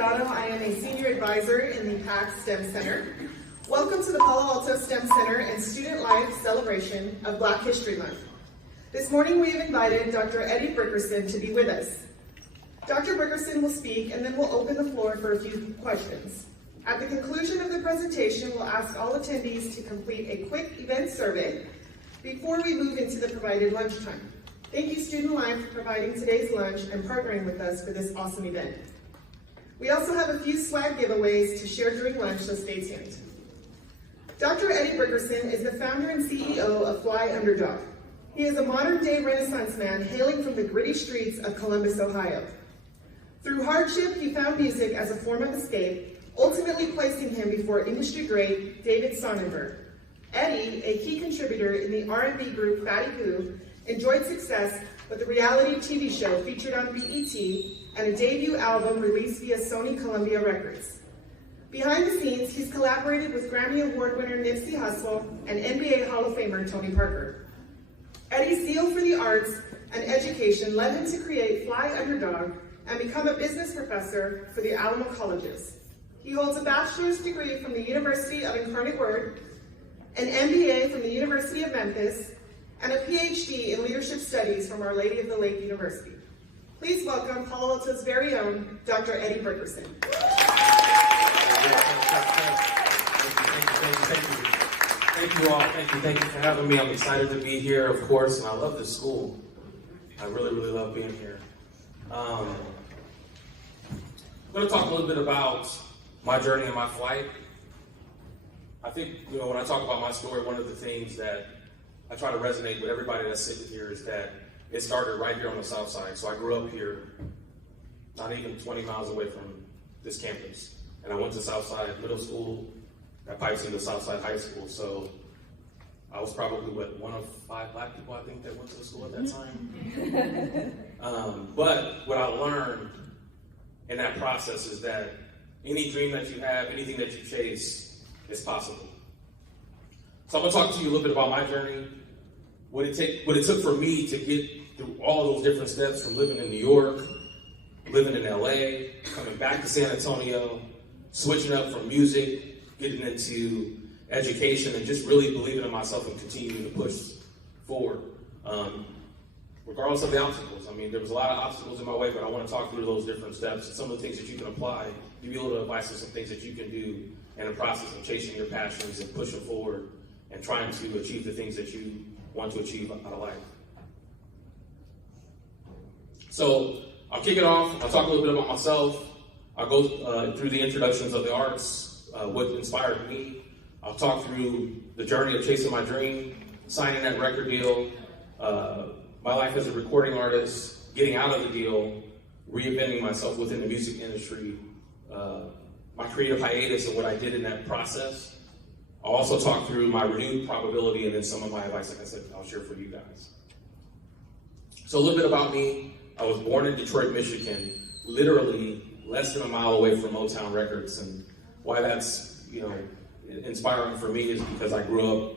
Delgado. I am a senior advisor in the PAC STEM Center. Welcome to the Palo Alto STEM Center and Student Life celebration of Black History Month. This morning we have invited Dr. Eddie Brickerson to be with us. Dr. Brickerson will speak and then we'll open the floor for a few questions. At the conclusion of the presentation, we'll ask all attendees to complete a quick event survey before we move into the provided lunchtime. Thank you, Student Life, for providing today's lunch and partnering with us for this awesome event. We also have a few swag giveaways to share during lunch, so stay tuned. Dr. Eddie Brickerson is the founder and CEO of Fly Underdog. He is a modern-day Renaissance man hailing from the gritty streets of Columbus, Ohio. Through hardship, he found music as a form of escape, ultimately placing him before industry great David Sonnenberg. Eddie, a key contributor in the R&B group Fatty Who, enjoyed success with a reality TV show featured on BET and a debut album released via Sony Columbia Records. Behind the scenes, he's collaborated with Grammy Award winner Nipsey Hussle and NBA Hall of Famer Tony Parker. Eddie's zeal for the arts and education led him to create Fly Underdog and become a business professor for the Alamo Colleges. He holds a bachelor's degree from the University of Incarnate Word, an MBA from the University of Memphis, and a PhD in leadership studies from Our Lady of the Lake University. Please welcome Palo Alto's very own Dr. Eddie Brickerson. Thank you all. Thank you for having me. I'm excited to be here, of course, and I love this school. I really love being here. I'm going to talk a little bit about my journey and my flight. I think, when I talk about my story, one of the things that I try to resonate with everybody that's sitting here is that it started right here on the South Side. So I grew up here, not even 20 miles away from this campus. And I went to Southside Middle School, got pipes into Southside High School. So I was probably, one of 5 black people, I think, that went to the school at that time. But what I learned in that process is that any dream that you have, anything that you chase, is possible. So I'm gonna talk to you a little bit about my journey, what it took for me to get through all those different steps from living in New York, living in LA, coming back to San Antonio, switching up from music, getting into education, and just really believing in myself and continuing to push forward. Regardless of the obstacles. I mean, there was a lot of obstacles in my way, but I want to talk through those different steps and some of the things that you can apply, give you a little advice on some things that you can do in the process of chasing your passions and pushing forward and trying to achieve the things that you want to achieve out of life. So I'll kick it off. I'll talk a little bit about myself. I'll go through the introductions of the arts, what inspired me. I'll talk through the journey of chasing my dream, signing that record deal, my life as a recording artist, getting out of the deal, reinventing myself within the music industry, my creative hiatus and what I did in that process. I'll also talk through my renewed probability and then some of my advice, like I said, I'll share for you guys. So a little bit about me. I was born in Detroit, Michigan, literally less than a mile away from Motown Records. And why that's, inspiring for me is because I grew up,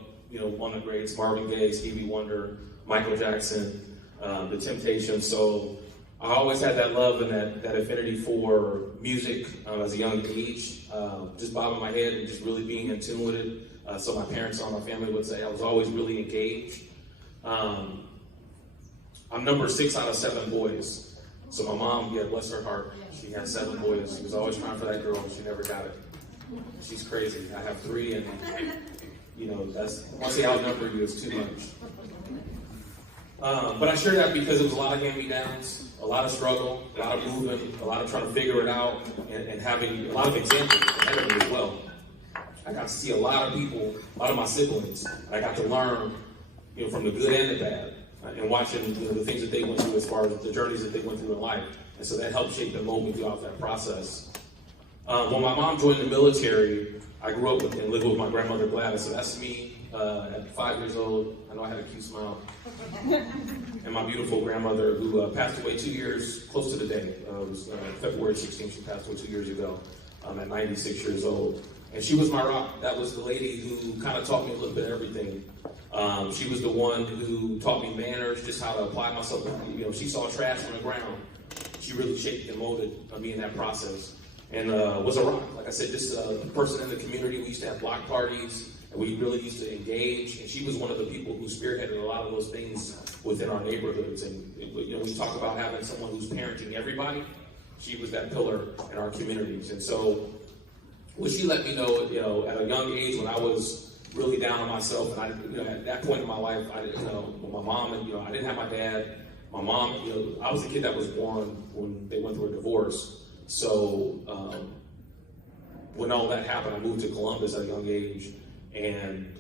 on the greats, Marvin Gaye, Stevie Wonder, Michael Jackson, The Temptations. So I always had that love and that affinity for music as a young age, just bobbing my head and just really being in tune with it. So my parents and my family would say I was always really engaged. I'm number 6 out of 7 boys. So my mom, bless her heart, she had 7 boys. She was always trying for that girl, and she never got it. She's crazy. I have 3, and that's once they outnumber you, it's too much. But I share that because it was a lot of hand-me-downs, a lot of struggle, a lot of moving, a lot of trying to figure it out, and having a lot of examples ahead of me as well. I got to see a lot of people, a lot of my siblings. I got to learn, from the good and the bad, and watching the things that they went through as far as the journeys that they went through in life. And so that helped shape and mold me throughout that process. When my mom joined the military, I grew up and lived with my grandmother Gladys. So that's me at 5 years old. I know I had a cute smile. And my beautiful grandmother who passed away 2 years, close to the day. It was February 16th, she passed away 2 years ago at 96 years old. And she was my rock. That was the lady who kind of taught me a little bit of everything. She was the one who taught me manners, just how to apply myself. She saw trash on the ground. She really shaped and molded me in that process. and was a rock. Like I said, just a person in the community. We used to have block parties, and we really used to engage. And she was one of the people who spearheaded a lot of those things within our neighborhoods. And we talk about having someone who's parenting everybody. She was that pillar in our communities. And so, when she let me know, at a young age when I was really down on myself, and at that point in my life, when my mom, I didn't have my dad. My mom, I was a kid that was born when they went through a divorce. So when all that happened, I moved to Columbus at a young age, and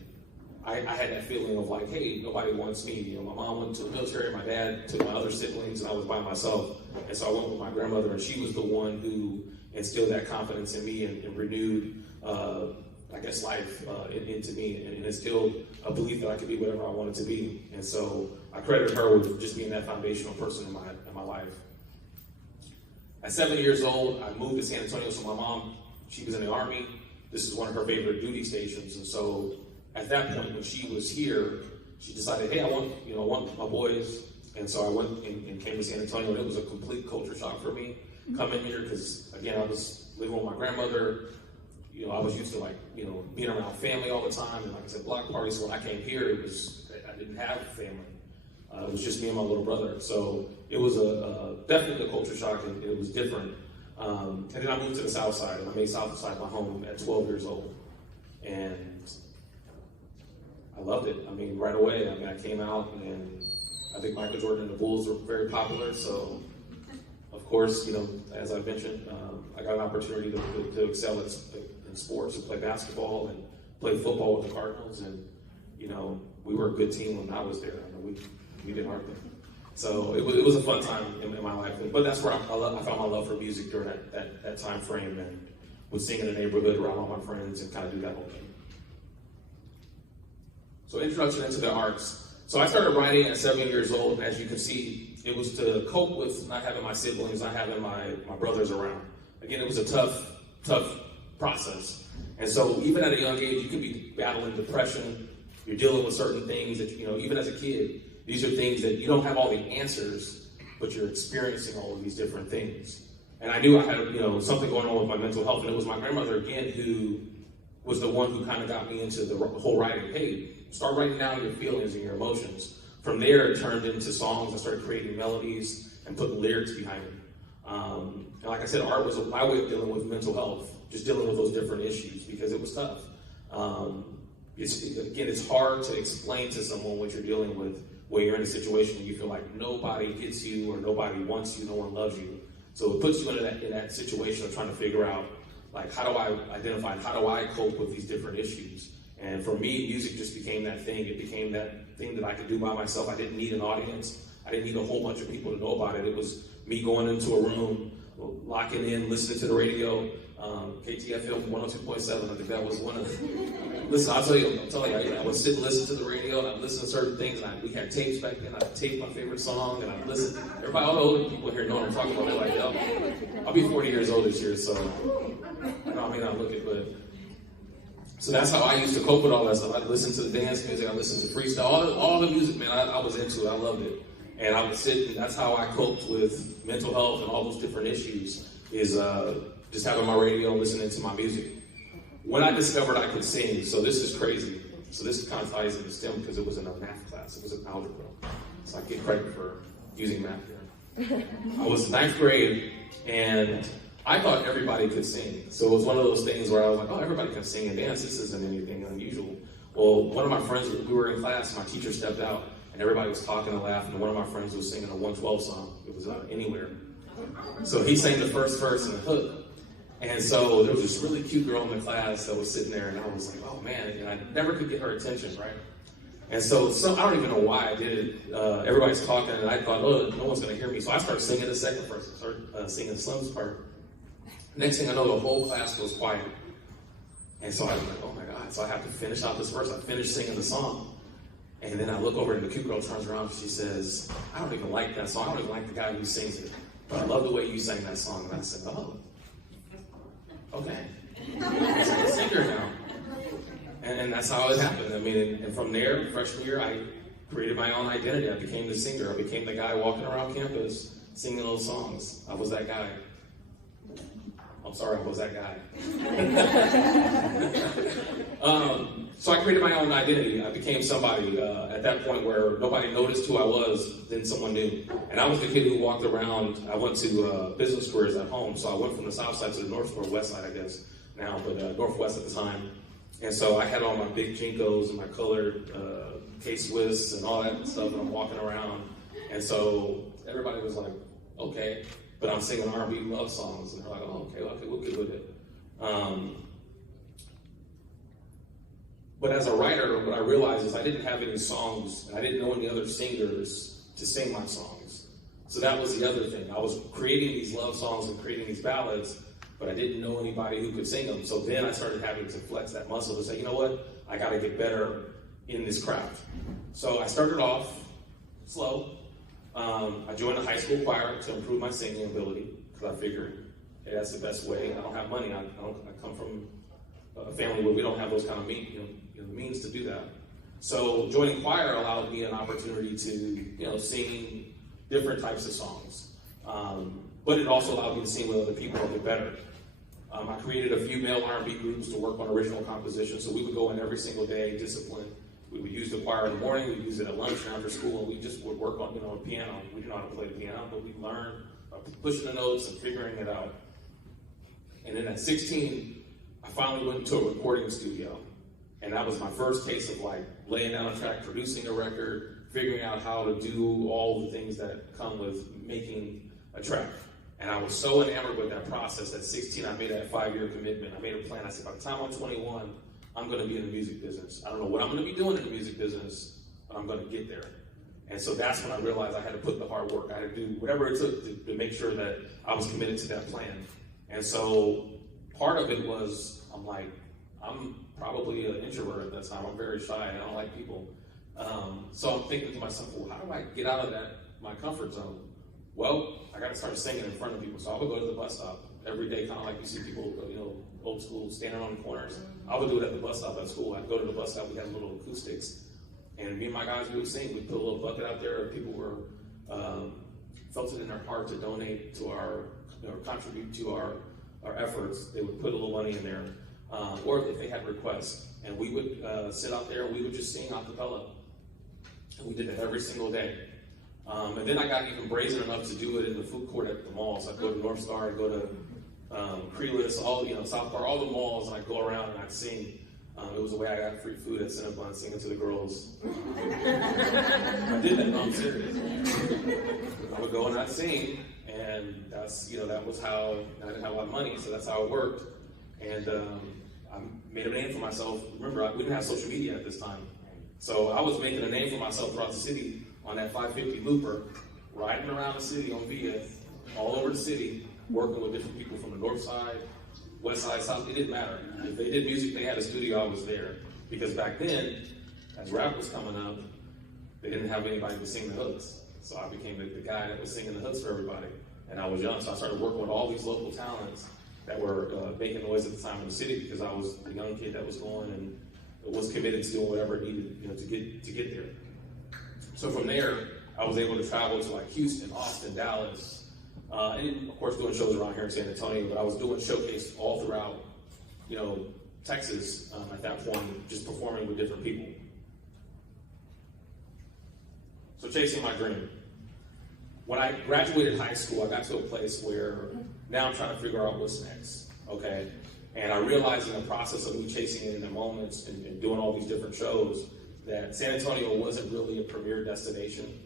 I had that feeling of like, hey, nobody wants me. My mom went to the military, my dad took my other siblings, and I was by myself. And so I went with my grandmother, and she was the one who instilled that confidence in me and renewed, life into me, and instilled a belief that I could be whatever I wanted to be. And so I credit her with just being that foundational person in my life. At 7 years old, I moved to San Antonio. So my mom, she was in the Army. This is one of her favorite duty stations. And so at that point, when she was here, she decided, hey, I want my boys. And so I went and came to San Antonio, and it was a complete culture shock for me coming here because, again, I was living with my grandmother. I was used to being around family all the time, and like I said, block parties. So when I came here, I didn't have family. It was just me and my little brother. So it was definitely a culture shock, and it was different. And then I moved to the South Side, and I made South Side my home at 12 years old. And I loved it. Right away. I came out, and I think Michael Jordan and the Bulls were very popular. So, of course, as I mentioned, I got an opportunity to excel in sports, to play basketball and play football with the Cardinals. And, we were a good team when I was there. We did our thing. So it was a fun time in my life. But that's where I found my love for music during that time frame, and would sing in the neighborhood around all my friends and kind of do that whole thing. So introduction into the arts. So I started writing at 7 years old. As you can see, it was to cope with not having my siblings, not having my brothers around. Again, it was a tough process. And so even at a young age, you could be battling depression. You're dealing with certain things that, even as a kid, these are things that you don't have all the answers, but you're experiencing all of these different things. And I knew I had, something going on with my mental health, and it was my grandmother, again, who was the one who kind of got me into the whole writing. Hey, start writing down your feelings and your emotions. From there, it turned into songs. I started creating melodies and putting lyrics behind it. And like I said, art was my way of dealing with mental health, just dealing with those different issues, because it was tough. It's hard to explain to someone what you're dealing with when you're in a situation where you feel like nobody gets you, or nobody wants you, no one loves you. So it puts you in that situation of trying to figure out, how do I identify, how do I cope with these different issues? And for me, music just became that thing. It became that thing that I could do by myself. I didn't need an audience. I didn't need a whole bunch of people to know about it. It was me going into a room, locking in, listening to the radio, KTFM 102.7. I think that was one of the... Listen, I'm telling you, I would sit and listen to the radio, and I'd listen to certain things, and we had tapes back then. I'd tape my favorite song, and I'd listen. Everybody, all the older people here know what I'm talking about. They're like, yo, I'll be 40 years old this year, so I may not look it, but... So that's how I used to cope with all that stuff. I'd listen to the dance music, I listened to freestyle, all the music, man, I was into it, I loved it. And I would sit, and that's how I coped with mental health and all those different issues, is just having my radio and listening to my music. When I discovered I could sing, so this is crazy. So this kind of ties into STEM because it was in a math class, it was in algebra. So I get credit for using math here. I was 9th grade, and I thought everybody could sing. So it was one of those things where I was like, oh, everybody can sing and dance. This isn't anything unusual. Well, one of my friends, we were in class, my teacher stepped out, and everybody was talking and laughing, and one of my friends was singing a 112 song. It was Anywhere. So he sang the first verse and the hook. And so there was this really cute girl in the class that was sitting there, and I was like, oh man, and I never could get her attention, right? And so I don't even know why I did it. Everybody's talking, and I thought, oh, no one's gonna hear me. So I started singing the second verse, I started singing Slim's part. Next thing I know, the whole class was quiet. And so I was like, oh my God. So I have to finish out this verse. I finished singing the song. And then I look over, and the cute girl turns around, and she says, I don't even like that song. I don't even like the guy who sings it. But I love the way you sang that song. And I said, oh, okay. I'm a singer now. And that's how it happened. I mean, and from there, freshman year, I created my own identity. I became the singer. I became the guy walking around campus singing those songs. I was that guy. I'm sorry, I was that guy. So I created my own identity. I became somebody at that point where nobody noticed who I was, then someone knew. And I was the kid who walked around. I went to business careers at home, so I went from the south side to the north or west side, I guess, now, but northwest at the time. And so I had all my big Jinkos and my colored K-Swiss and all that stuff, and I'm walking around. And so everybody was like, okay, but I'm singing R&B love songs, and they're like, oh, okay, we'll get with it. But as a writer, what I realized is I didn't have any songs, and I didn't know any other singers to sing my songs. So that was the other thing. I was creating these love songs and creating these ballads, but I didn't know anybody who could sing them. So then I started having to flex that muscle to say, you know what, I got to get better in this craft. So I started off slow. I joined the high school choir to improve my singing ability, because I figured, hey, that's the best way. I don't have money. I come from a family where we don't have those kind of means to do that. So joining choir allowed me an opportunity to sing different types of songs. But it also allowed me to sing with other people and get better. I created a few male R&B groups to work on original compositions. So we would go in every single day, discipline. We would use the choir in the morning, we'd use it at lunch and after school, and we just would work on, piano. We didn't know how to play the piano, but we learned pushing the notes and figuring it out. And then at 16, I finally went to a recording studio. And that was my first taste of laying down a track, producing a record, figuring out how to do all the things that come with making a track. And I was so enamored with that process. At 16, I made that 5-year commitment. I made a plan. I said, by the time I'm 21, I'm going to be in the music business. I don't know what I'm going to be doing in the music business, but I'm going to get there. And so that's when I realized I had to put the hard work. I had to do whatever it took to make sure that I was committed to that plan. And so part of it was, I'm probably an introvert at that time. I'm very shy. I don't like people. So I'm thinking to myself, well, how do I get out of my comfort zone? Well, I got to start singing in front of people. So I would go to the bus stop every day, kind of like you see people, old school, standing on the corners. I would do it at the bus stop at school. I'd go to the bus stop. We had little acoustics. And me and my guys, we would sing. We'd put a little bucket out there. People were felt it in their heart to donate to our, contribute to our efforts. They would put a little money in there. Or if they had requests. And we would sit out there and we would just sing a cappella. And we did that every single day. And then I got even brazen enough to do it in the food court at the malls. I'd go to North Star, I'd go to Creeless, South Park, all the malls, and I'd go around and I'd sing. It was the way I got free food at Cinnabon, singing to the girls. I did that, no, I'm serious. I would go and I'd sing, and that's, that was how, I didn't have a lot of money, so that's how it worked. And I made a name for myself. Remember, we didn't have social media at this time. So I was making a name for myself throughout the city on that 550 looper, riding around the city on Via, all over the city, working with different people from the north side, west side, south. It didn't matter. If they did music, they had a studio, I was there. Because back then, as rap was coming up, they didn't have anybody to sing the hooks. So I became the guy that was singing the hooks for everybody. And I was young, so I started working with all these local talents that were making noise at the time in the city, because I was a young kid that was going and was committed to doing whatever it needed, to get there. So from there, I was able to travel to Houston, Austin, Dallas, and of course doing shows around here in San Antonio. But I was doing showcase all throughout, Texas at that point, just performing with different people. So chasing my dream. When I graduated high school, I got to a place where now I'm trying to figure out what's next, okay? And I realized in the process of me chasing it in the moments and doing all these different shows that San Antonio wasn't really a premier destination.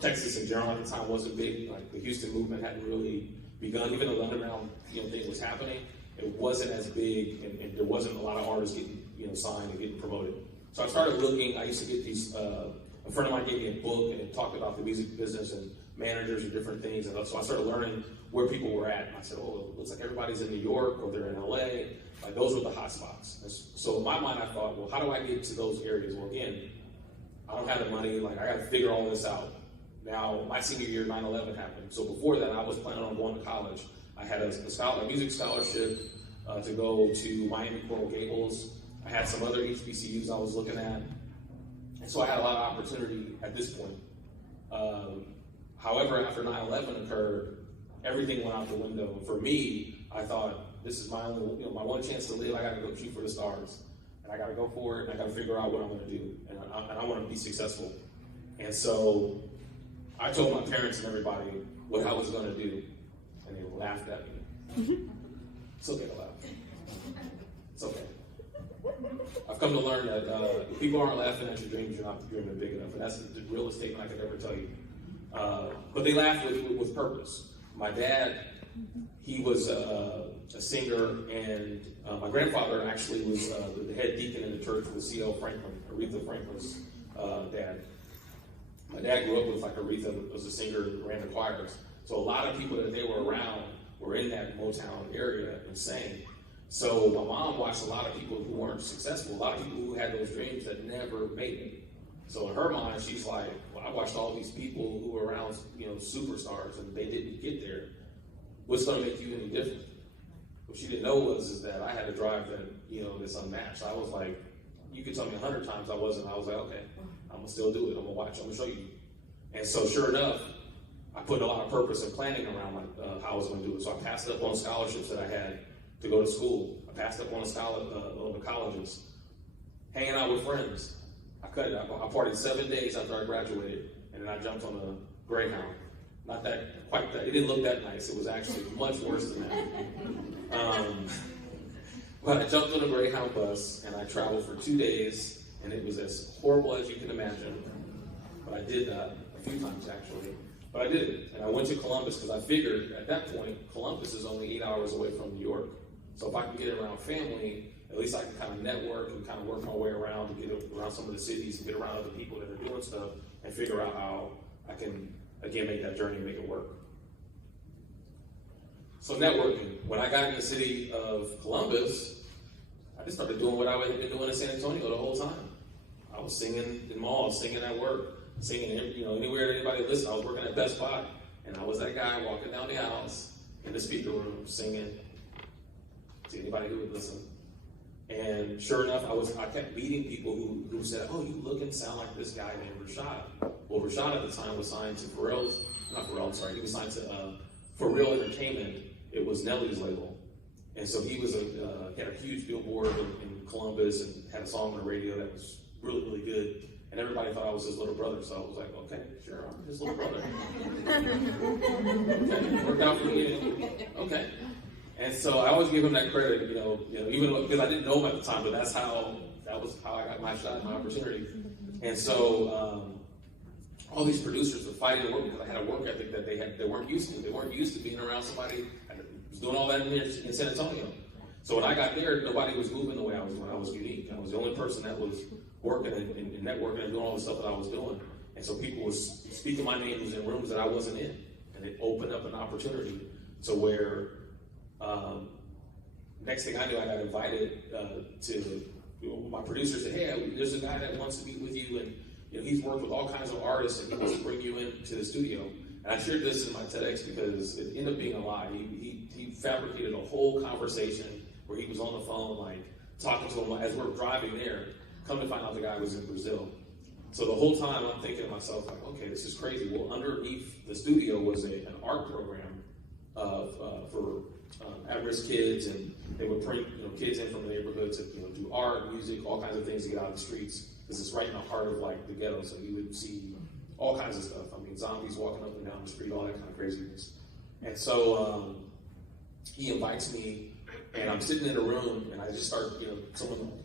Texas in general at the time wasn't big. The Houston movement hadn't really begun. Even though the underground thing was happening, it wasn't as big, and there wasn't a lot of artists getting signed and getting promoted. So I started looking. I used to get these. A friend of mine gave me a book and it talked about the music business and managers and different things. And so I started learning where people were at. And I said, oh, it looks like everybody's in New York or they're in LA. Those were the hot spots. So in my mind, I thought, well, how do I get to those areas? Well, again, I don't have the money. I got to figure all this out. Now, my senior year, 9/11 happened. So before that, I was planning on going to college. I had a music scholarship to go to Miami Coral Gables. I had some other HBCUs I was looking at. And so I had a lot of opportunity at this point. However, after 9/11 occurred, everything went out the window. For me, I thought, this is my only, my one chance to live. I got to go shoot for the stars, and I got to go for it, and I got to figure out what I'm going to do, and I want to be successful. And so I told my parents and everybody what I was going to do, and they laughed at me. It's okay to laugh. It's okay. I've come to learn that if people aren't laughing at your dreams, you're not dreaming big enough, and that's the realest statement I could ever tell you. But they laughed with purpose. My dad, he was a singer, and my grandfather actually was the head deacon in the church with C.L. Franklin, Aretha Franklin's dad. My dad grew up with Aretha was a singer and ran the choirs. So a lot of people that they were around were in that Motown area and sang. So my mom watched a lot of people who weren't successful, a lot of people who had those dreams that never made it. So in her mind, she's like, well, I watched all these people who were around, superstars, and they didn't get there. What's going to make you any different? What she didn't know is that I had a drive that, that's unmatched. I was like, you could tell me 100 times I wasn't. I was like, okay, I'm going to still do it. I'm going to watch. I'm going to show you. And so sure enough, I put a lot of purpose and planning around how I was going to do it. So I passed up on scholarships that I had to go to school. I passed up on the colleges, hanging out with friends. I cut it. I partied 7 days after I graduated, and then I jumped on a Greyhound. Not that, quite that, it didn't look that nice. It was actually much worse than that. But I jumped on a Greyhound bus, and I traveled for 2 days, and it was as horrible as you can imagine. But I did that a few times, actually. But I did it, and I went to Columbus because I figured at that point, Columbus is only 8 hours away from New York. So if I can get around family, at least I can kind of network and kind of work my way around to get around some of the cities and get around other people that are doing stuff and figure out how I can, again, make that journey and make it work. So networking. When I got in the city of Columbus, I just started doing what I had been doing in San Antonio the whole time. I was singing in malls, singing at work, singing anywhere anybody listened. I was working at Best Buy, and I was that guy walking down the aisles in the speaker room singing to anybody who would listen. And sure enough, I kept meeting people who said, oh, you look and sound like this guy named Rashad. Well, Rashad at the time was signed to he was signed to For Real Entertainment. It was Nelly's label. And so he was had a huge billboard in Columbus and had a song on the radio that was really, really good. And everybody thought I was his little brother. So I was like, okay, sure, I'm his little brother. Okay, worked out for me. Okay. And so I always give him that credit, even because I didn't know him at the time, but that was how I got my shot, my opportunity. And so all these producers were fighting to work because I had a work ethic that they weren't used to. They weren't used to being around somebody that was doing all that in San Antonio. So when I got there, nobody was moving the way I was when I was unique. I was the only person that was working and networking and doing all the stuff that I was doing. And so people were speaking my names in rooms that I wasn't in. And it opened up an opportunity to where next thing I knew, I got invited to my producer said, hey, there's a guy that wants to meet with you, and he's worked with all kinds of artists, and he wants to bring you into the studio. And I shared this in my TEDx because it ended up being a lie. He fabricated a whole conversation where he was on the phone, talking to him as we're driving there. Come to find out the guy was in Brazil. So the whole time I'm thinking to myself, okay, this is crazy. Well, underneath the studio was an art program for at-risk kids, and they would bring kids in from the neighborhood to do art, music, all kinds of things to get out of the streets. This is right in the heart of the ghetto, so you would see all kinds of stuff. I mean, zombies walking up and down the street, all that kind of craziness. And so he invites me, and I'm sitting in a room, and I just start,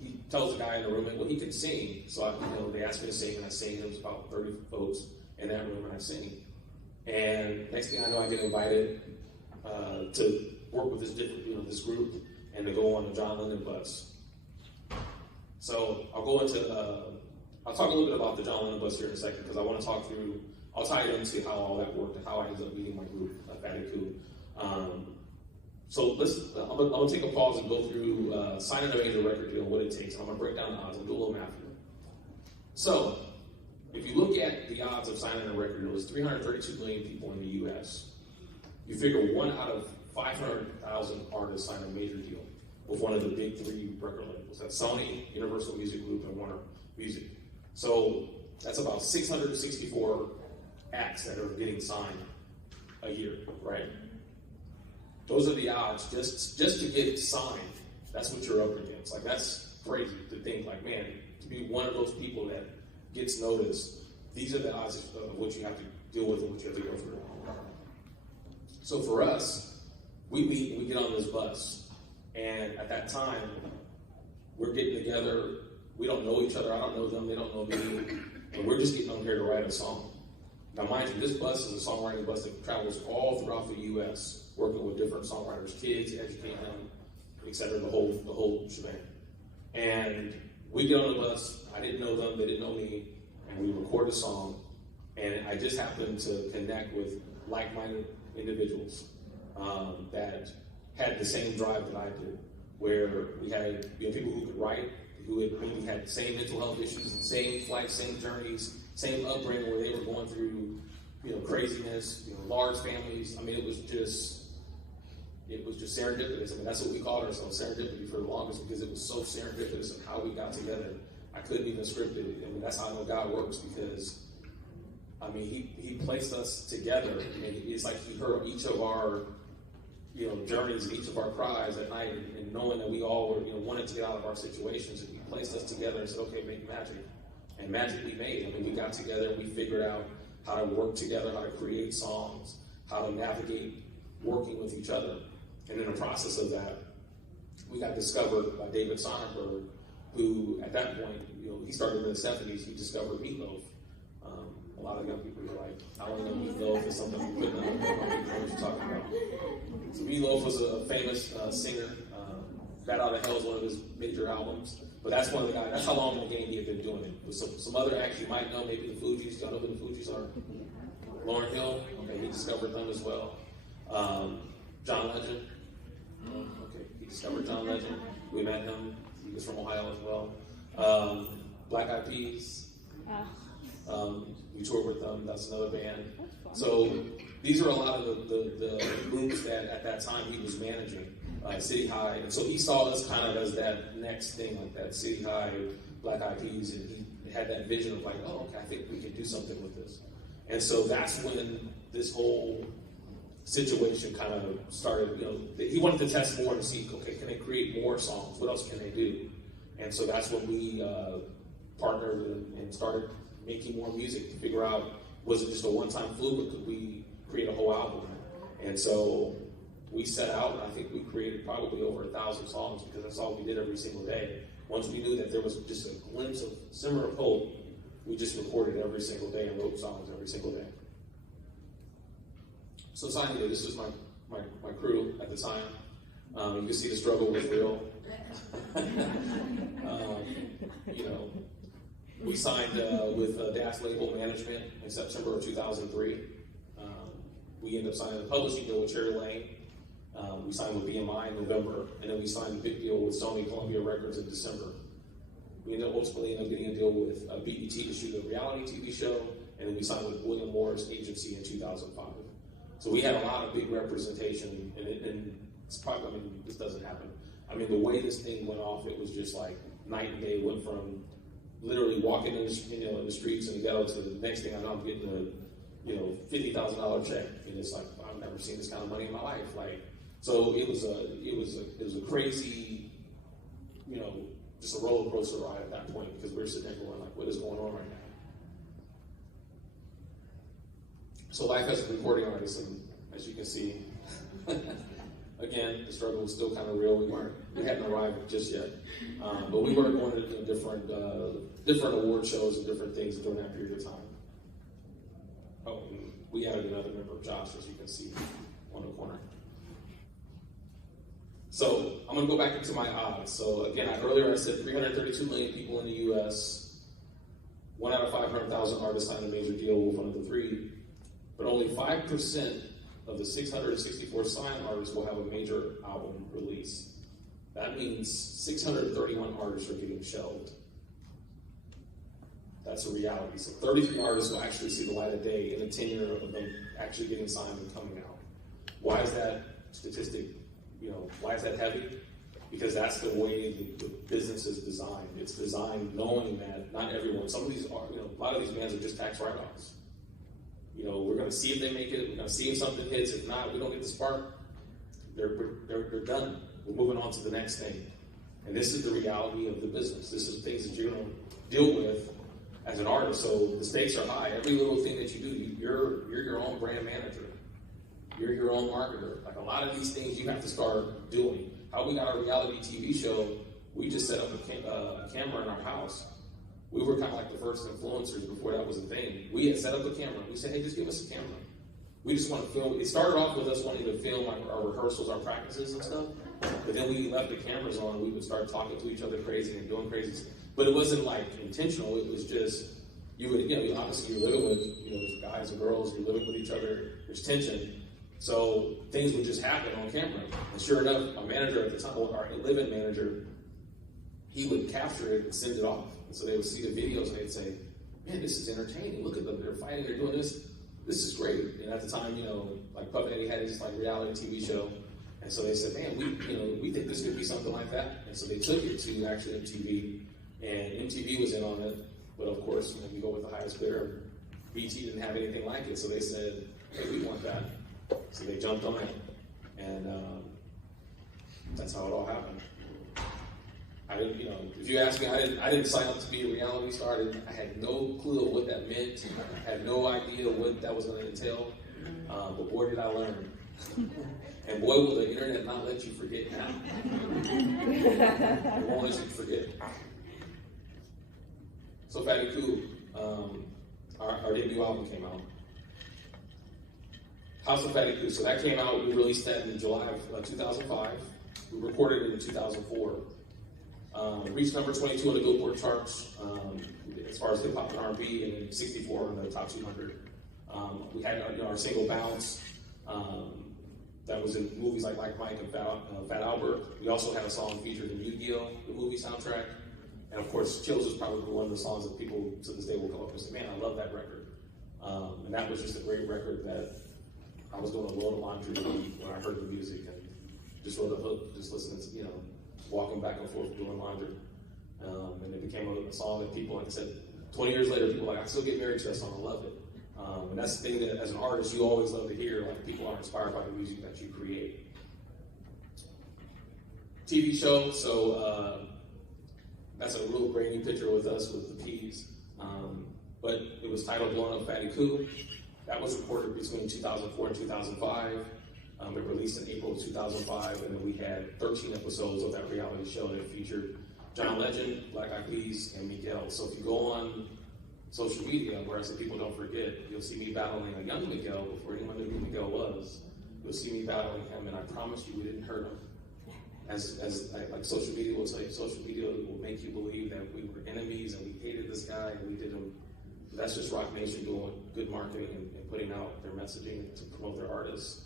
he tells the guy in the room, well, he can sing. So they asked me to sing, and I sing. There was about 30 folks in that room, and I sing. And next thing I know, I get invited to work with this group, and to go on the John Lennon bus. So I'll talk a little bit about the John Lennon bus here in a second, because I want to talk through, I'll tie it into how all that worked and how I ended up meeting my group, Fatty Coup. So I'm going to take a pause and go through signing a major record deal and what it takes. And I'm going to break down the odds and do a little math here. So if you look at the odds of signing a record deal, there's 332 million people in the U.S. You figure 1 out of 500,000 artists sign a major deal with one of the big three record labels. That's Sony, Universal Music Group, and Warner Music. So that's about 664 acts that are getting signed a year, right? those are the odds. Just to get signed, that's what you're up against. Like, that's crazy to think, like, man, to be one of those people that gets noticed, these are the odds of what you have to deal with and what you have to go through. So for us, we meet and we get on this bus, and at that time, we're getting together. We don't know each other. I don't know them. They don't know me. And we're just getting on here to write a song. Now, mind you, this bus is a songwriting bus that travels all throughout the U.S., working with different songwriters, kids, educating them, etc., the whole shebang. And we get on the bus. I didn't know them. They didn't know me. And we record a song. And I just happened to connect with like-minded individuals that had the same drive that I did, where we had people who could write, who had maybe had the same mental health issues, same flights, same journeys, same upbringing where they were going through, craziness, large families. I mean, it was just serendipitous. I mean, that's what we called ourselves, serendipity, for the longest, because it was so serendipitous of how we got together. I couldn't even script it. I mean, that's how I know God works, because, I mean, he placed us together, and it's like he heard each of our, journeys, and each of our cries at night, and knowing that we all were, wanted to get out of our situations, and he placed us together and said, okay, make magic. And magic we made. I mean, we got together and we figured out how to work together, how to create songs, how to navigate working with each other. And in the process of that, we got discovered by David Sonnenberg, who at that point, he started in the 70s, he discovered meatloaf. A lot of young people were like, I don't know meatloaf is something we put on. I don't know what you're talking about. So meatloaf was a famous singer. Bat Out of Hell is one of his major albums. But that's one of the guys, that's how long in the game he had been doing it. With some other acts you might know, maybe the Fugees. Y'all know who the Fugees are? Lauryn Hill, okay, he discovered them as well. John Legend, okay, he discovered John Legend. We met him, he was from Ohio as well. Black Eyed Peas, we toured with them, that's another band. So these are a lot of the groups that at that time he was managing. City High, and so he saw us kind of as that next thing, like that City High, Black Eyed Peas, and he had that vision of like, oh, okay, I think we can do something with this. And so that's when this whole situation kind of started, he wanted to test more to see, okay, can they create more songs? What else can they do? And so that's when we partnered and started making more music to figure out, was it just a one-time fluke, or could we create a whole album? And so we set out, and I think we created probably over 1,000 songs, because that's all we did every single day. Once we knew that there was just a glimpse of simmer of hope, we just recorded every single day and wrote songs every single day. So silently, this was my crew at the time. You can see the struggle was real. We signed with DAS Label Management in September of 2003. We ended up signing a publishing deal with Cherry Lane. We signed with BMI in November, and then we signed a big deal with Sony Columbia Records in December. We ultimately ended up getting a deal with BET to shoot a reality TV show, and then we signed with William Morris Agency in 2005. So we had a lot of big representation, and it's probably, I mean, this doesn't happen. I mean, the way this thing went off, it was just like night and day. It went from literally walking in the streets in the ghetto to the next thing I know, I'm getting a $50,000 check, and it's like, I've never seen this kind of money in my life. Like, so it was a crazy, just a roller coaster ride at that point, because we were sitting there going like, what is going on right now? So life as a recording artist, and as you can see, again, the struggle was still kind of real. We hadn't arrived just yet, but we were going to different award shows and different things during that period of time. Oh, and we added another member of Josh, as you can see on the corner. So I'm going to go back into my odds. So again, earlier I said 332 million people in the U.S., 1 out of 500,000 artists signed a major deal with one of the three, but only 5% of the 664 signed artists will have a major album release. That means 631 artists are getting shelved. That's a reality. So 33 artists will actually see the light of day in the tenure of them actually getting signed and coming out. Why is that statistic, why is that heavy? Because that's the way the business is designed. It's designed knowing that not everyone, some of these are, a lot of these bands are just tax write-offs. We're going to see if they make it. We're going to see if something hits. If not, we don't get the spark. they're done. We're moving on to the next thing. And this is the reality of the business. This is things that you're going to deal with as an artist. So the stakes are high. Every little thing that you do, you're your own brand manager. You're your own marketer. Like a lot of these things you have to start doing. How we got our reality TV show, we just set up a camera in our house. We were kind of like the first influencers before that was a thing. We had set up a camera. We said, hey, just give us a camera. We just want to film. It started off with us wanting to film like our rehearsals, our practices and stuff. But then we left the cameras on. We would start talking to each other crazy and doing crazy stuff. But it wasn't like intentional. It was just, you would, obviously you're living with, there's guys and girls, you're living with each other, there's tension. So things would just happen on camera. And sure enough, our manager at the time, our live-in manager, he would capture it and send it off. And so they would see the videos and they'd say, man, this is entertaining. Look at them, they're fighting, they're doing this. This is great. And at the time, like Puff Daddy had his like reality TV show. And so they said, man, we think this could be something like that. And so they took it to actually MTV, and MTV was in on it. But of course, you go with the highest bidder. BT didn't have anything like it, so they said, hey, we want that. So they jumped on it, and that's how it all happened. I didn't, if you ask me, I didn't sign up to be a reality star. I had no clue of what that meant. I had no idea what that was going to entail. But boy, did I learn. And boy, will the internet not let you forget now. It won't let you forget. So Fatty Cool, our debut album came out. House of Fatty Cool. So that came out, we released that in July of 2005. We recorded it in 2004. Reached number 22 on the Billboard charts as far as hip hop and R&B, and 64 on the top 200. We had our single Bounce that was in movies like Mike and Fat Albert. We also had a song featured in Yu-Gi-Oh, the movie soundtrack. And of course, Chills is probably one of the songs that people to this day will come up and say, man, I love that record. And that was just a great record that I was doing a load of laundry when I heard the music and just wrote a hook, just listening to, walking back and forth doing laundry. And it became a song that people, like I said, 20 years later, people are like, I still get married to that song, I love it. And that's the thing that as an artist, you always love to hear, like people are inspired by the music that you create. TV show, so that's a real grainy picture with us with the P's. But it was titled Blowing Up Fatty Cool. That was recorded between 2004 and 2005. It released in April of 2005, and then we had 13 episodes of that reality show that featured John Legend, Black Eyed Peas, and Miguel. So if you go on social media, where I said people don't forget, you'll see me battling a young Miguel before anyone knew who Miguel was. You'll see me battling him, and I promise you we didn't hurt him. As like social media will tell you, social media will make you believe that we were enemies and we hated this guy and we did him. That's just Rock Nation doing good marketing and putting out their messaging to promote their artists.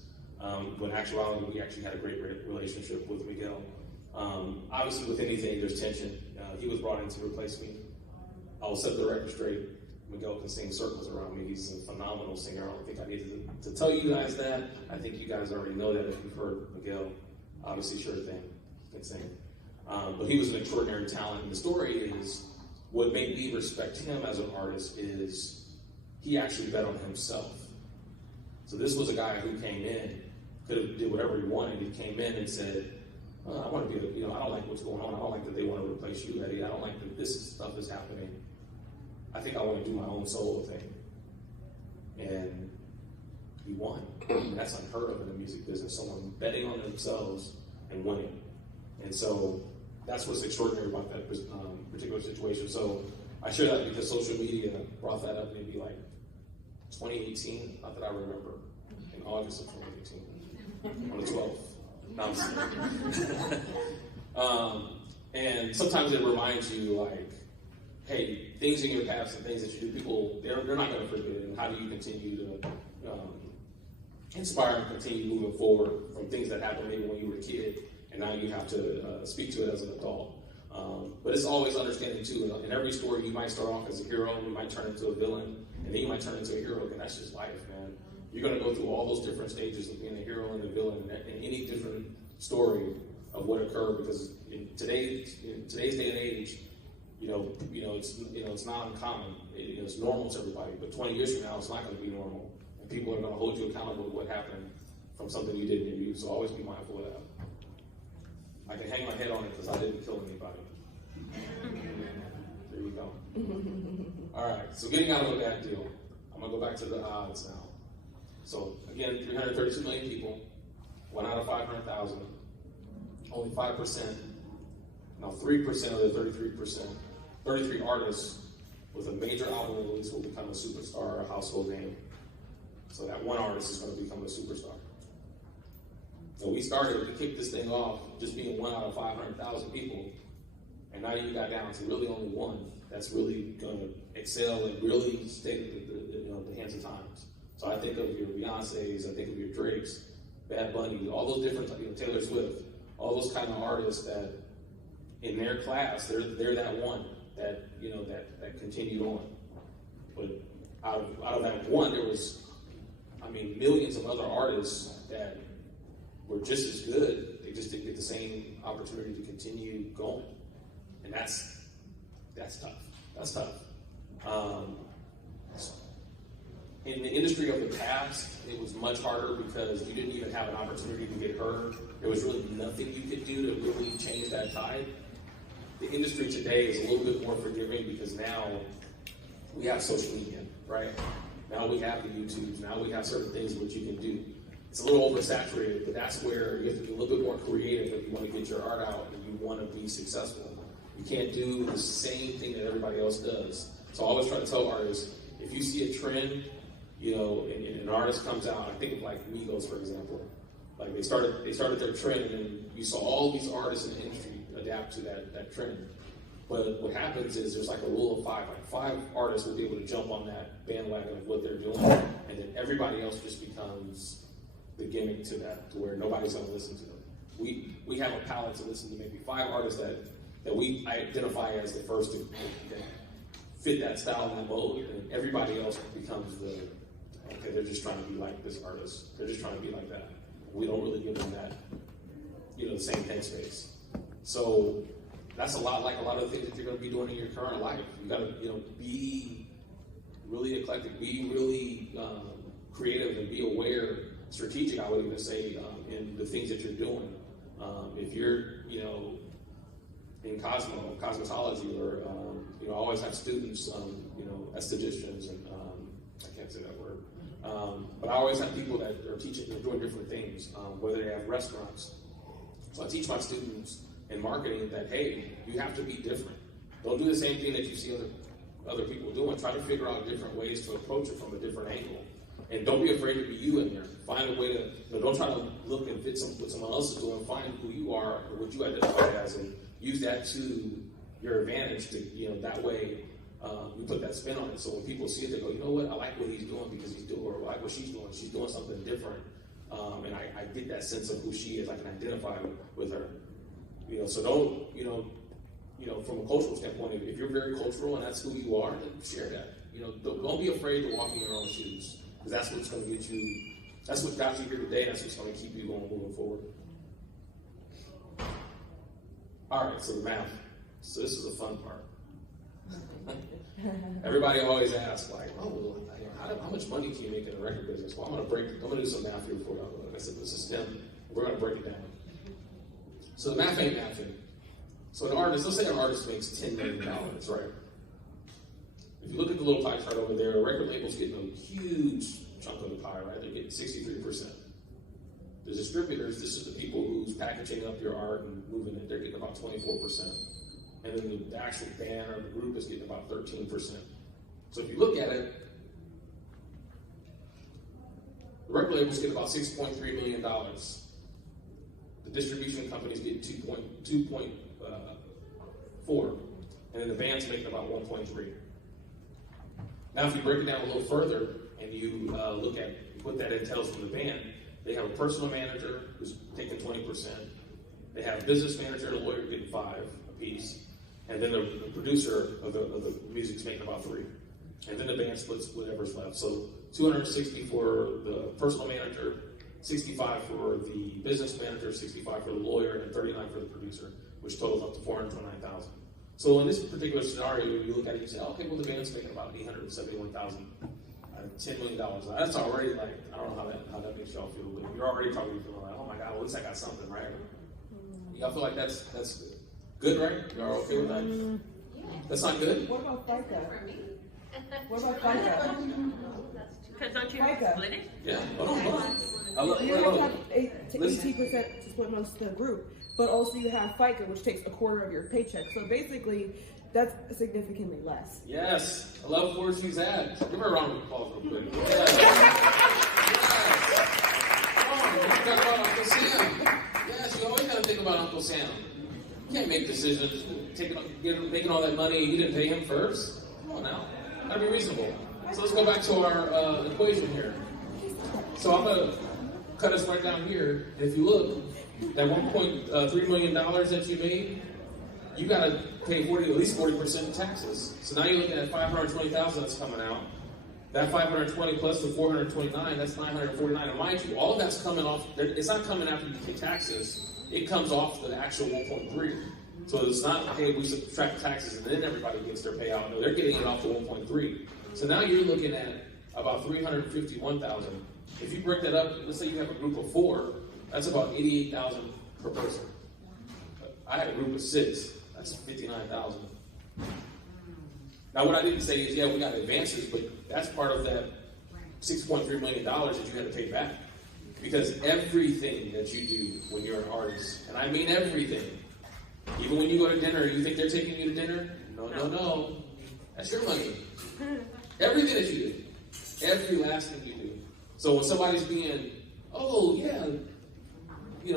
When in actuality, we actually had a great relationship with Miguel. Obviously, with anything, there's tension. He was brought in to replace me. I'll set the record straight. Miguel can sing circles around me. He's a phenomenal singer. I don't think I need to tell you guys that. I think you guys already know that if you've heard Miguel. Obviously, sure thing, he can sing. But he was an extraordinary talent. And the story is, what made me respect him as an artist is he actually bet on himself. So this was a guy who came in, could have did whatever he wanted. He came in and said, I want to be, I don't like what's going on. I don't like that they want to replace you, Eddie. I don't like that this stuff is happening. I think I want to do my own solo thing. And he won. And that's unheard of in the music business, someone betting on themselves and winning. And so that's what's extraordinary about that particular situation. So I share that because social media brought that up maybe like 2018, not that I remember, in August of 2018, on the 12th. No, I'm just and sometimes it reminds you, like, hey, things in your past and things that you do, people, they're not going to forget it. And how do you continue to inspire and continue moving forward from things that happened maybe when you were a kid, and now you have to speak to it as an adult. But it's always understanding, too, in every story you might start off as a hero, you might turn into a villain, and then you might turn into a hero, and that's just life, man. You're going to go through all those different stages of being a hero and a villain in any different story of what occurred, because in today's day and age, it's not uncommon. It's normal to everybody, but 20 years from now, it's not going to be normal. And people are going to hold you accountable to what happened from something you did near you. So always be mindful of that. I can hang my head on it because I didn't kill anybody. There you go. All right, so getting out of a bad deal. I'm going to go back to the odds now. So again, 332 million people, 1 out of 500,000, only 5%, now 3% of the 33 artists with a major album release will become a superstar or a household name. So that one artist is going to become a superstar. So we kicked this thing off just being 1 out of 500,000 people, and now you got down to really only one that's really going to excel and really stay the hands of times. So I think of your Beyoncés, I think of your Drakes, Bad Bunny, all those different, Taylor Swift, all those kind of artists that in their class, they're that one that that continued on. But out of that one, there was, millions of other artists that were just as good. They just didn't get the same opportunity to continue going, and that's tough. That's tough. In the industry of the past, it was much harder because you didn't even have an opportunity to get heard. There was really nothing you could do to really change that tide. The industry today is a little bit more forgiving because now we have social media, right? Now we have the YouTubes. Now we have certain things which you can do. It's a little oversaturated, but that's where you have to be a little bit more creative if you want to get your art out and you want to be successful. You can't do the same thing that everybody else does. So I always try to tell artists, if you see a trend, and an artist comes out, I think of like Migos, for example. Like they started their trend, and then you saw all these artists in the industry adapt to that trend. But what happens is there's like a rule of 5. Like 5 artists will be able to jump on that bandwagon of what they're doing, and then everybody else just becomes the gimmick to that, to where nobody's going to listen to them. We have a palette to listen to maybe 5 artists that we identify as the first to fit that style and that mode, and everybody else becomes okay, they're just trying to be like this artist. They're just trying to be like that. We don't really give them that, the same headspace. So that's a lot like a lot of the things that you're going to be doing in your current life. You got to, be really eclectic, be really creative, and be aware, strategic. I would even say in the things that you're doing. If you're, in cosmetology, or I always have students, estheticians, and I can't say that word. But I always have people that are teaching, they're doing different things, whether they have restaurants. So I teach my students in marketing that, hey, you have to be different. Don't do the same thing that you see other people doing. Try to figure out different ways to approach it from a different angle. And don't be afraid to be you in there. Find a way to, don't try to look and fit what someone else is doing. Find who you are or what you identify as, and use that to your advantage to, that way you put that spin on it. So when people see it, they go, you know what, I like what he's doing because he's doing, or I like what she's doing. She's doing something different. And I get that sense of who she is. I can identify with her. So don't, from a cultural standpoint, if you're very cultural and that's who you are, then share that. Don't be afraid to walk in your own shoes, because that's what's going to get you, that's what got you here today. That's what's going to keep you moving forward. All right, so the math. So this is the fun part. Everybody always asks, like, how much money can you make in the record business? Well, I'm going to do some math here for you. Like I said, this is STEM. We're going to break it down. So the math ain't mathing. So let's say an artist makes $10 million, right? If you look at the little pie chart over there, a record label's getting a huge chunk of the pie, right? They're getting 63%. The distributors, this is the people who's packaging up your art and moving it, they're getting about 24%. And then the actual band or the group is getting about 13%. So if you look at it, the record labels get about $6.3 million. The distribution companies get 2.4, and then the band's making about 1.3. Now, if you break it down a little further and you look at what that entails from the band, they have a personal manager who's taking 20%. They have a business manager and a lawyer getting 5 apiece, and then the producer of the music's making about 3, and then the band splits whatever's left. So 260 for the personal manager, 65 for the business manager, 65 for the lawyer, and 39 for the producer, which totals up to $429,000. So in this particular scenario, you look at it and you say, okay, well, the band's making about $871,000. $10 million. That's already like, I don't know how that makes y'all feel, but you're already probably feeling like, oh my God, at least I got something, right? Y'all feel like that's good, right? Y'all okay with that? That's not good? What about FICA? What about FICA? Because don't you FICA. split it? Yeah. You have to have 18% to split amongst the group, but also you have FICA, which takes a quarter of your paycheck. So basically, that's significantly less. Yes. I love where she's at. Give her a round of applause real quick. Yes. Talk about Uncle Sam. Yes, you always got to think about Uncle Sam. You can't make decisions, making all that money, you didn't pay him first. Come on now. Gotta be reasonable. So let's go back to our equation here. So I'm going to cut us right down here. If you look, that $1.3 million that you made, you got to pay at least 40% in taxes. So now you're looking at $520,000 that's coming out. That 520 plus the 429, that's 949. And mind you, all of that's coming off. It's not coming after you pay taxes. It comes off the actual 1.3. So it's not, hey, we subtract taxes and then everybody gets their payout. No, they're getting it off the 1.3. So now you're looking at about 351,000. If you break that up, let's say you have a group of 4, that's about 88,000 per person. I had a group of 6, that's 59,000. Now what I didn't say is, yeah, we got advances, but that's part of that $6.3 million that you had to pay back. Because everything that you do when you're an artist, and I mean everything, even when you go to dinner, you think they're taking you to dinner? No. That's your money. Everything that you do. Every last thing you do. So when somebody's being, oh yeah,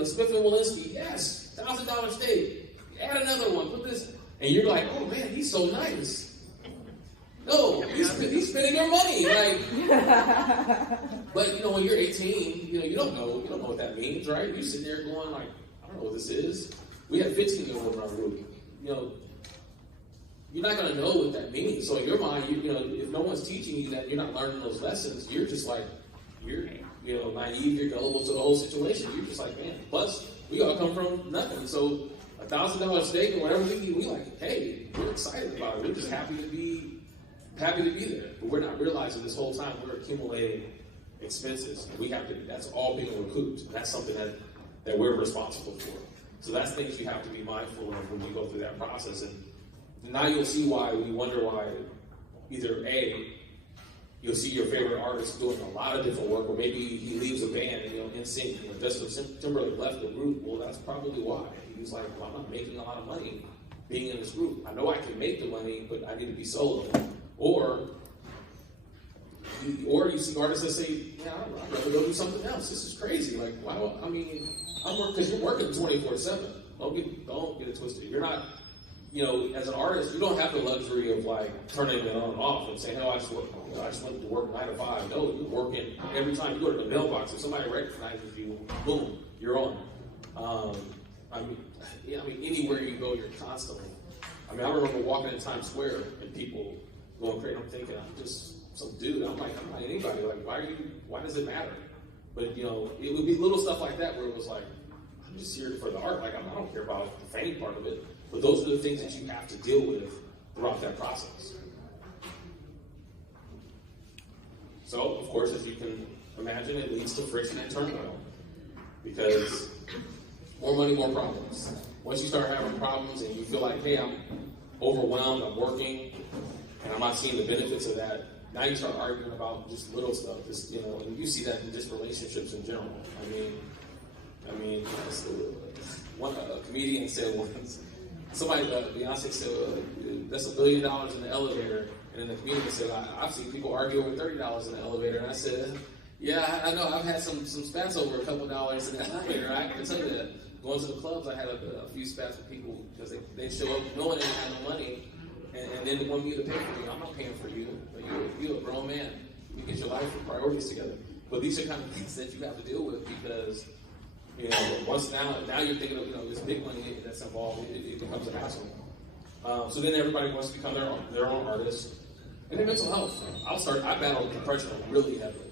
Smith & Walensky, yes, $1,000 steak. Add another one, put this. And you're like, oh man, he's so nice. No, he's spending your money. But when you're 18, you don't know what that means, right? You're sitting there going like, I don't know what this is. We have 15-year-olds in our group. You're not going to know what that means. So in your mind, if no one's teaching you that, you're not learning those lessons. You're just like, you're naive, you're gullible to the whole situation. You're just like, man. Plus, we all come from nothing. So $1,000 steak or whatever we eat, we like, hey, we're excited about it. We're just happy to be there. But we're not realizing this whole time we're accumulating expenses. That's all being recouped. And that's something that we're responsible for. So that's things you have to be mindful of when you go through that process. And now you'll see why we wonder why either A, you'll see your favorite artist doing a lot of different work, or maybe he leaves a band and in sync. Justin Timberlake left the group. Well, that's probably why. He was like, well, I'm not making a lot of money being in this group. I know I can make the money, but I need to be solo. Or you see artists that say, yeah, I'd rather go do something else. This is crazy. Like, why? I'm working because you're working 24/7. Don't get it twisted. You're not. As an artist, you don't have the luxury of like turning it on and off and saying, "No, I just went to work 9 to 5." No, you're working every time you go to the mailbox. If somebody recognizes you, boom, you're on. Anywhere you go, you're constantly. I remember walking in Times Square and people going crazy. I'm thinking, I'm just some dude. I'm not anybody. Like, why does it matter? But it would be little stuff like that where it was like, I'm just here for the art. Like, I don't care about the fame part of it. But those are the things that you have to deal with throughout that process. So, of course, as you can imagine, it leads to friction and turmoil. Because more money, more problems. Once you start having problems and you feel like, hey, I'm overwhelmed, I'm working, and I'm not seeing the benefits of that, now you start arguing about just little stuff. And you see that in just relationships in general. A comedian said once, Beyonce said, that's $1 billion in the elevator. And then the comedian said, I've seen people argue over $30 in the elevator. And I said, yeah, I know. I've had some spats over a couple dollars in the elevator. I can tell you that. Going to the clubs, I had a few spats with people because they show up knowing they didn't have no money. And then they want me to pay for you. I'm not paying for you. But you're a grown man. You get your life and priorities together. But these are kind of things that you have to deal with because, once now you're thinking of, this big money that's involved, it becomes a hassle. So then everybody wants to become their own artist. And then mental health. I battled depression really heavily.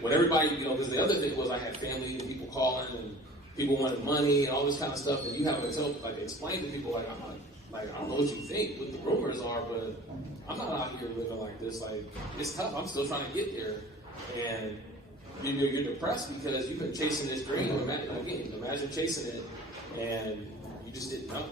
When everybody, because the other thing was I had family and people calling and people wanted money and all this kind of stuff. And you have to explain to people, like, Like, I don't know what you think, what the rumors are, but I'm not out here living like this. Like, it's tough. I'm still trying to get there. And you're depressed because you've been chasing this dream. Imagine chasing it and you just didn't know.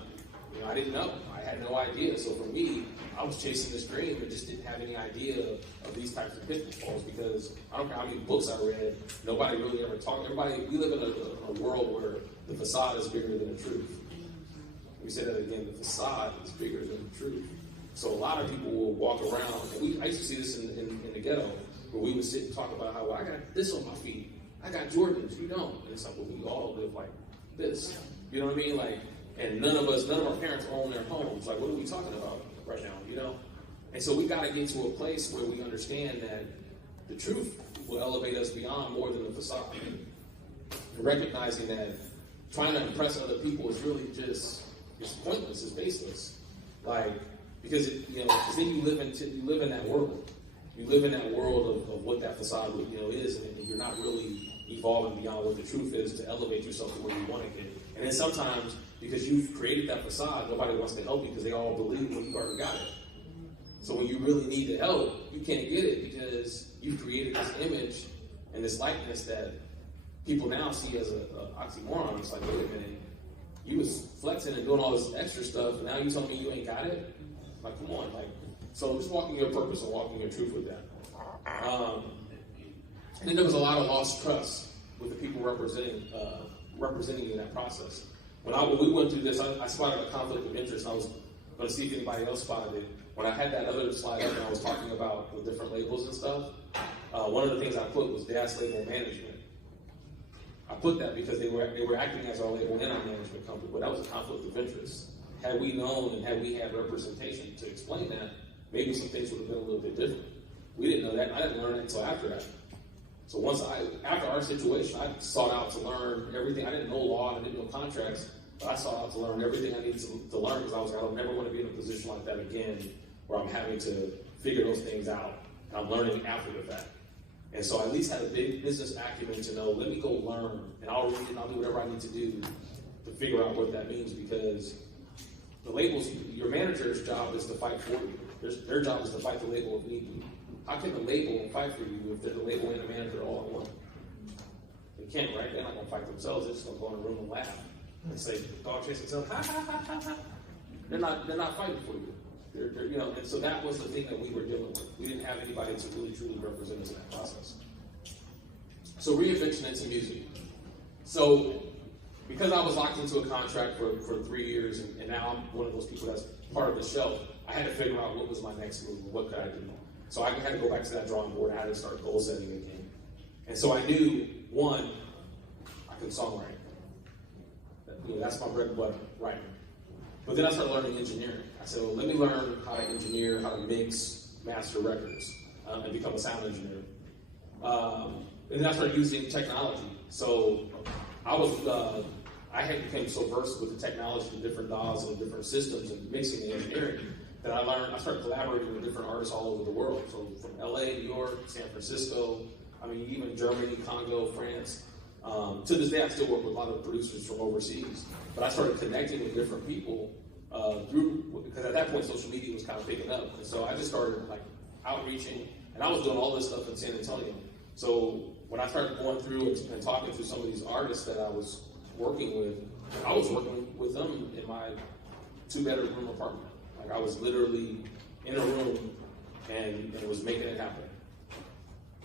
You know, I didn't know. I had no idea. So for me, I was chasing this dream but just didn't have any idea of these types of pitfalls because I don't care how many books I read, nobody really ever talked. We live in a world where the facade is bigger than the truth. We say that again, the facade is bigger than the truth. So a lot of people will walk around, and I used to see this in the ghetto, where we would sit and talk about how, well, I got this on my feet. I got Jordans, you don't. And it's like, well, we all live like this. You know what I mean? Like, and none of our parents own their homes. Like, what are we talking about right now, you know? And so we got to get to a place where we understand that the truth will elevate us beyond more than the facade. And recognizing that trying to impress other people is really just, it's pointless, it's baseless. Like, because then you live in that world. You live in that world of what that facade is, and you're not really evolving beyond what the truth is to elevate yourself to where you want to get. And then sometimes, because you've created that facade, nobody wants to help you because they all believe when you already got it. So when you really need the help, you can't get it because you've created this image and this likeness that people now see as an oxymoron. It's like, wait a minute, you was flexing and doing all this extra stuff, and now you telling me you ain't got it? Like, come on, like. So just walking your purpose and walking your truth with that. And then there was a lot of lost trust with the people representing you in that process. When we went through this, I spotted a conflict of interest, and I was going to see if anybody else spotted it. When I had that other slide up and I was talking about the different labels and stuff, one of the things I put was Dad's Label Management. I put that because they were acting as our label in our management company, but that was a conflict of interest. Had we known and had we had representation to explain that, maybe some things would have been a little bit different. We didn't know that. I didn't learn it until after that. So after our situation, I sought out to learn everything. I didn't know law, I didn't know contracts, but I sought out to learn everything I needed to learn because I was like, I don't never want to be in a position like that again where I'm having to figure those things out. And I'm learning after the fact. And so I at least had a big business acumen to know, let me go learn, and I'll read and I'll do whatever I need to do to figure out what that means because the labels, your manager's job is to fight for you. Their job is to fight the label if need be. How can the label fight for you if there's a label and a manager all in one? They can't, right? They're not going to fight themselves. They're just going to go in a room and laugh and say, dog chase themselves, ha, ha, ha, ha, ha. They're not fighting for you. And so that was the thing that we were dealing with. We didn't have anybody to really, truly represent us in that process. So reinvention into music. So because I was locked into a contract for 3 years, and now I'm one of those people that's part of the shelf, I had to figure out what was my next move, what could I do. So I had to go back to that drawing board. I had to start goal setting again. And so I knew, one, I could songwrite. That's my bread and butter, writing. But then I started learning engineering. I said, well, let me learn how to engineer, how to mix, master records, and become a sound engineer. And then I started using technology. So I had become so versed with the technology, the different DAWs and the different systems and mixing and engineering that I started collaborating with different artists all over the world. So from LA, New York, San Francisco, even Germany, Congo, France. To this day, I still work with a lot of producers from overseas. But I started connecting with different people because at that point, social media was kind of picking up. And so I just started outreaching, and I was doing all this stuff in San Antonio. So when I started going through and talking to some of these artists that I was working with, I was working with them in my 2-bedroom apartment. I was literally in a room and was making it happen.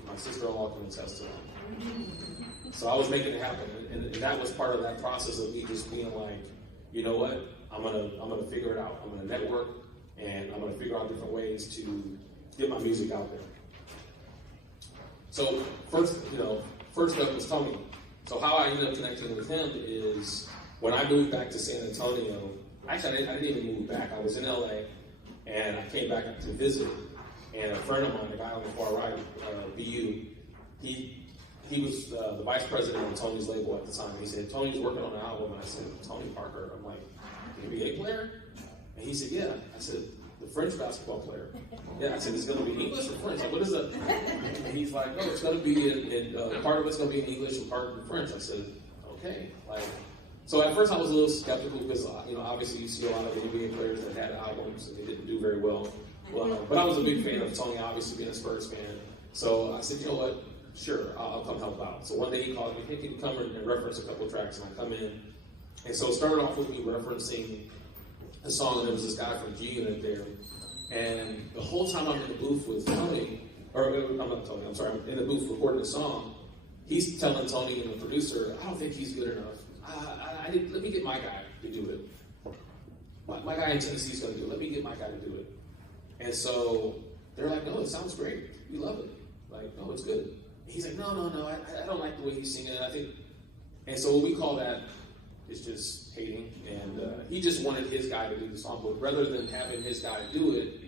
My sister-in-law can attest to that. So I was making it happen, and that was part of that process of me just being like, you know what, I'm gonna figure it out. I'm gonna network, and I'm gonna figure out different ways to get my music out there. So first up was Tony. So how I ended up connecting with him is when I moved back to San Antonio. Actually, I didn't even move back. I was in LA, and I came back to visit. And a friend of mine, the guy on the far right, BU, he was the vice president of Tony's label at the time. He said, Tony's working on an album. And I said, Tony Parker. I'm like, NBA player? And he said, yeah. I said, the French basketball player. Yeah, I said, it's going to be English or French? Like, what is that? And he's like, no, it's going to be part of it's going to be in English and part in French. I said, okay. So at first I was a little skeptical because, obviously you see a lot of NBA players that had albums and they didn't do very well. But I was a big fan of Tony, obviously being a Spurs fan. So I said, you know what, sure, I'll come help out. So one day he called me, hey, can you come and reference a couple of tracks? And I come in. And so it started off with me referencing a song, and there was this guy from G Unit there. And the whole time I'm in the booth with Tony, I'm not Tony, I'm sorry, I'm in the booth recording the song, he's telling Tony and the producer, I don't think he's good enough. Let me get my guy to do it. My guy in Tennessee's going to do it. Let me get my guy to do it. And so they're like, no, it sounds great. We love it. Like, no, it's good. And he's like, no, I don't like the way he's singing. And so what we call that is just hating. And he just wanted his guy to do the song. But rather than having his guy do it,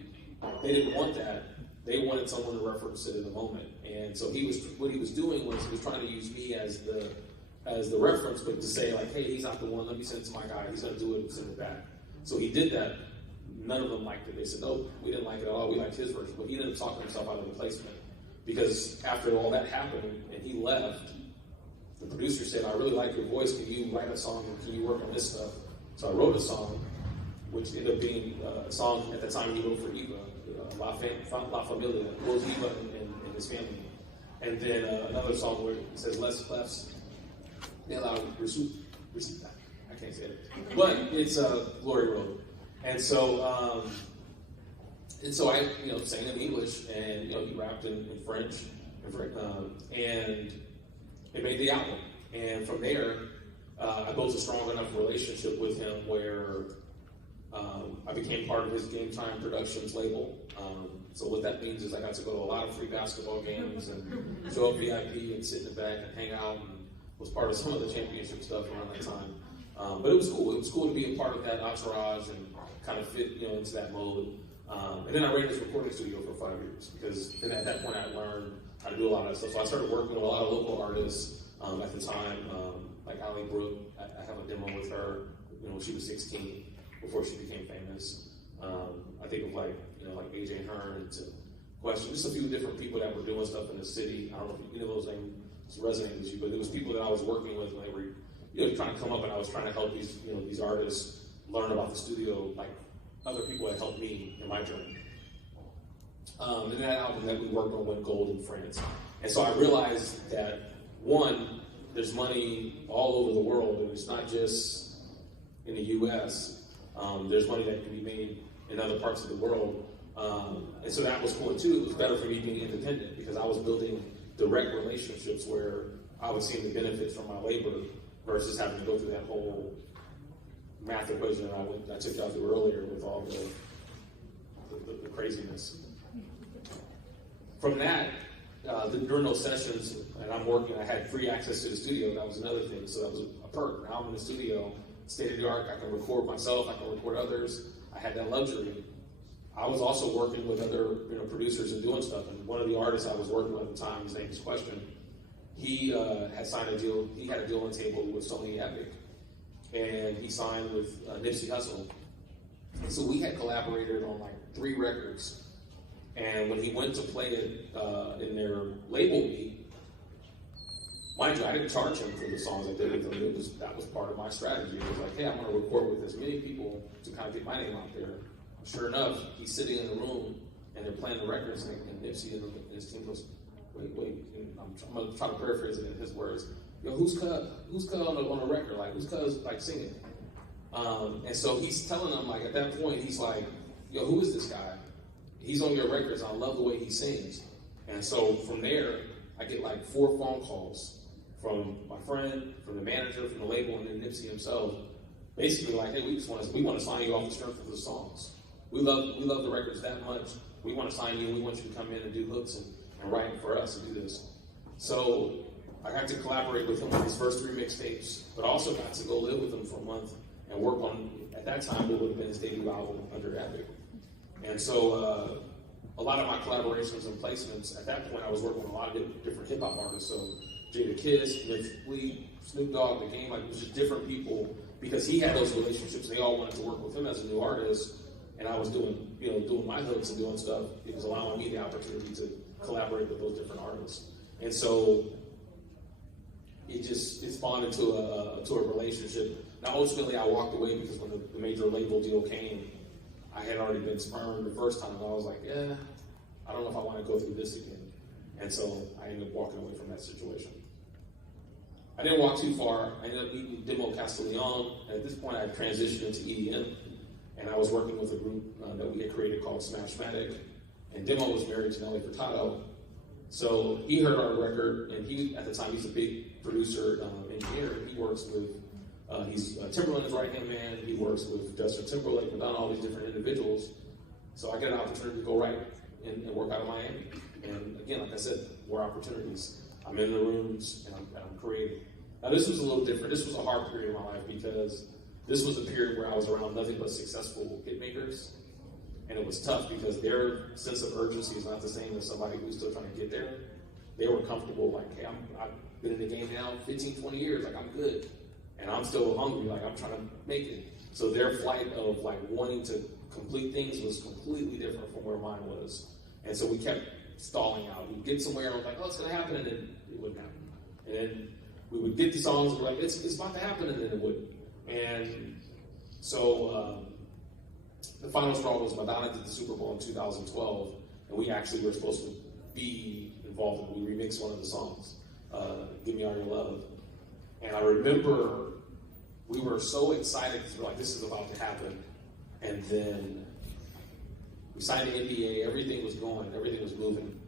they didn't want that. They wanted someone to reference it in the moment. And so what he was doing was he was trying to use me as the reference, but to say like, hey, he's not the one, let me send it to my guy, he's gonna do it and send it back. So he did that. None of them liked it. They said, no, we didn't like it at all, we liked his version. But he ended up talking himself out of the placement. Because after all that happened and he left, the producer said, I really like your voice, can you write a song and can you work on this stuff? So I wrote a song, which ended up being a song at the time he wrote for Eva, La Familia, it was Eva and his family. And then another song where it says less clefs, they allow I can't say it, but it's Glory Road. And so I sang in English, and he rapped in French, and it made the album. And from there, I built a strong enough relationship with him where I became part of his Game Time Productions label. So what that means is I got to go to a lot of free basketball games and show up VIP and sit in the back and hang out, and was part of some of the championship stuff around that time. But it was cool. It was cool to be a part of that entourage and kind of fit into that mode. And then I ran this recording studio for 5 years because then at that point I learned how to do a lot of that stuff. So I started working with a lot of local artists at the time, like Allie Brooke. I have a demo with her. When she was 16 before she became famous. I think of like AJ Hearn to Question, just a few different people that were doing stuff in the city. I don't know if any of those names resonate with you, but it was people that I was working with when they were trying to come up, and I was trying to help these artists learn about the studio like other people had helped me in my journey. And that album that we worked on went gold in France. And so I realized that, one, there's money all over the world, and it's not just in the U.S. There's money that can be made in other parts of the world. And so that was cool. And two, it was better for me being independent because I was building direct relationships where I was seeing the benefits from my labor versus having to go through that whole math equation I took y'all through earlier with all the craziness. From that, during those sessions, and I'm working, I had free access to the studio. That was another thing. So that was a perk. Now I'm in the studio, state of the art. I can record myself. I can record others. I had that luxury. I was also working with other producers and doing stuff. And one of the artists I was working with at the time, his name is Question. He had signed a deal. He had a deal on the table with Sony Epic, and he signed with Nipsey Hussle. And so we had collaborated on like 3 records. And when he went to play it in their label meet, mind you, I didn't charge him for the songs I did with him. That was part of my strategy. It was like, hey, I'm going to record with as many people to kind of get my name out there. Sure enough, he's sitting in the room and they're playing the records, and Nipsey and his team goes, wait, I'm going to try to paraphrase it in his words. Who's Cuz on the record? Like, who's Cuz like singing? And so he's telling them, like, at that point, he's like, who is this guy? He's on your records, and I love the way he sings. And so from there, I get like 4 phone calls from my friend, from the manager, from the label, and then Nipsey himself, basically like, hey, we want to sign you off the strength of the songs. We love the records that much. We want to sign you. We want you to come in and do hooks and write for us and do this. So I got to collaborate with him on his first 3 mixtapes, but also got to go live with him for a month and work on, at that time, what would have been his debut album under Epic. And so a lot of my collaborations and placements, at that point I was working with a lot of different hip-hop artists. So Jada Kiss, Snoop Dogg, The Game, like it was just different people because he had those relationships. They all wanted to work with him as a new artist. And I was doing my hooks and doing stuff. It was allowing me the opportunity to collaborate with those different artists. And so, it spawned into a relationship. Now, ultimately, I walked away because when the major label deal came, I had already been spurned the first time. I was like, yeah, I don't know if I want to go through this again. And so I ended up walking away from that situation. I didn't walk too far. I ended up meeting Demo Castiglione. And at this point, I had transitioned into EDM. And I was working with a group that we had created called Smashmatic. And Demo was married to Nelly Furtado. So he heard our record, and at the time, he's a big producer, engineer. He works with, he's Timberland's right-hand man. He works with Justin Timberlake, Madonna, all these different individuals. So I get an opportunity to go write and work out of Miami. And again, like I said, more opportunities. I'm in the rooms, and I'm creating. Now, this was a little different. This was a hard period in my life because this was a period where I was around nothing but successful hit makers. And it was tough because their sense of urgency is not the same as somebody who's still trying to get there. They were comfortable, like, hey, I've been in the game now 15, 20 years, like, I'm good. And I'm still hungry, like, I'm trying to make it. So their flight of, like, wanting to complete things was completely different from where mine was. And so we kept stalling out. We'd get somewhere, and I was like, oh, it's going to happen, and then it wouldn't happen. And then we would get the songs, and we're like, it's about to happen, and then it wouldn't. And so the final straw was Madonna did the Super Bowl in 2012, and we actually were supposed to be involved in it. We remixed one of the songs, Give Me All Your Love. And I remember we were so excited because we were like, this is about to happen. And then we signed the NDA, everything was going, everything was moving.